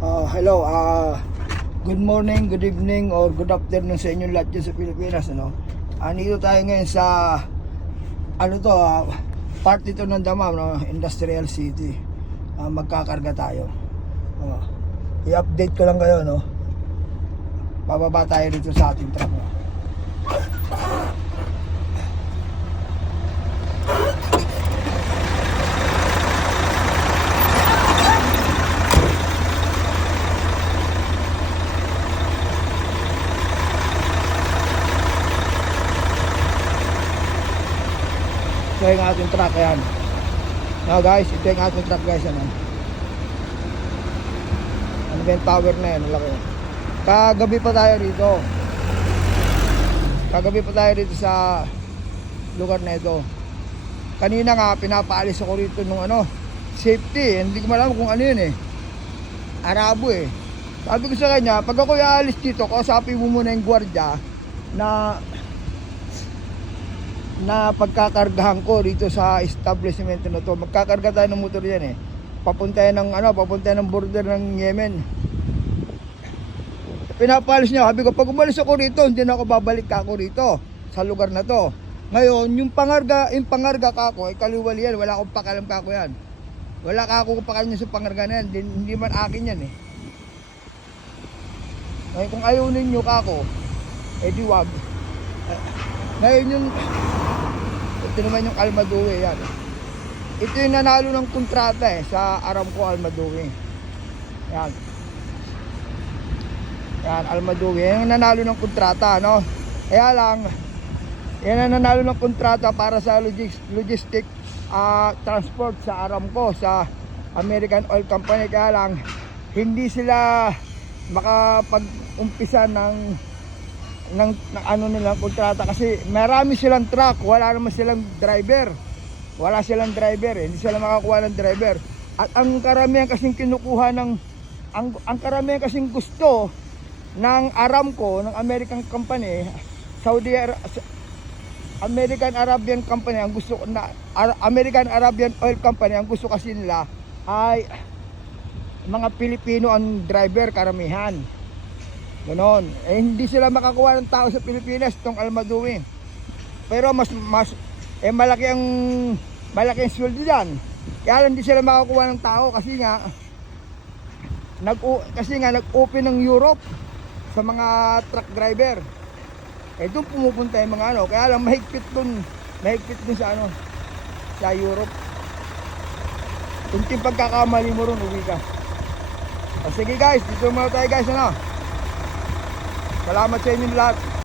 Hello, good morning, good evening, or good afternoon sa inyong lahat dyan sa Pilipinas, ano? Nandito tayo ngayon sa, part ito ng Damam, no? Industrial City. Magkakarga tayo. I-update ko lang kayo, no? Bababa tayo dito sa ating truck, no? Ito yung ating truck, ayan. Now guys, ito yung ating truck guys, ano. Ano ba yung power na yan, malaki. Kagabi pa tayo rito sa lugar na ito. Kanina nga pinapaalis ako rito nung safety, hindi ko malaman kung ano yun Arabo Sabi ko sa kanya, pag ako aalis dito, kausapin mo muna yung gwardiya na pagkakargahan ko dito sa establishment na to. Magkakarga tayo ng motor yan papunta ng border ng Yemen. Pinapalis niya, sabi ko pag umalis ako rito, hindi na ako babalik ako rito sa lugar na to. Ngayon, yung pangarga ka ako, kaliwali yan, wala akong pakalam ka ako yan. Wala ka ako pakalam sa pangarga na yan, hindi man akin yan Ngayon, kung ayaw ninyo ka ako, di wag. Ngayon ito naman yung Almaduwe yan. Ito yung nanalo ng kontrata sa Aramco Almaduwe. Yan. Yan, Almaduwe. Yan yung nanalo ng kontrata, no? Kaya lang, yan ang nanalo ng kontrata para sa logistic transport sa Aramco, sa American Oil Company. Kaya lang, hindi sila makapag-umpisa ng nilang kontrata kasi marami silang truck, wala naman silang driver. Hindi sila makakuha ng driver. At ang karamihan kasing kinukuha ang karamihan kasing gusto ng Aramco, ng American company, American Arabian Company, ang gusto na American Arabian Oil Company, ang gusto kasi nila ay mga Pilipino ang driver karamihan. Ganon. Hindi sila makakuha ng tao sa Pilipinas itong Almaduwe. Pero mas malaki ang sweldo diyan. Kaya lang hindi sila makakuha ng tao kasi nga nag-open ng Europe sa mga truck driver. Doon pumupunta yung mga kaya lang mahigpit dun sa Europe. Kung pagkakamali mo ron, uwi ka. Sige guys, dito muna tayo guys, Salamat sa inyong lahat.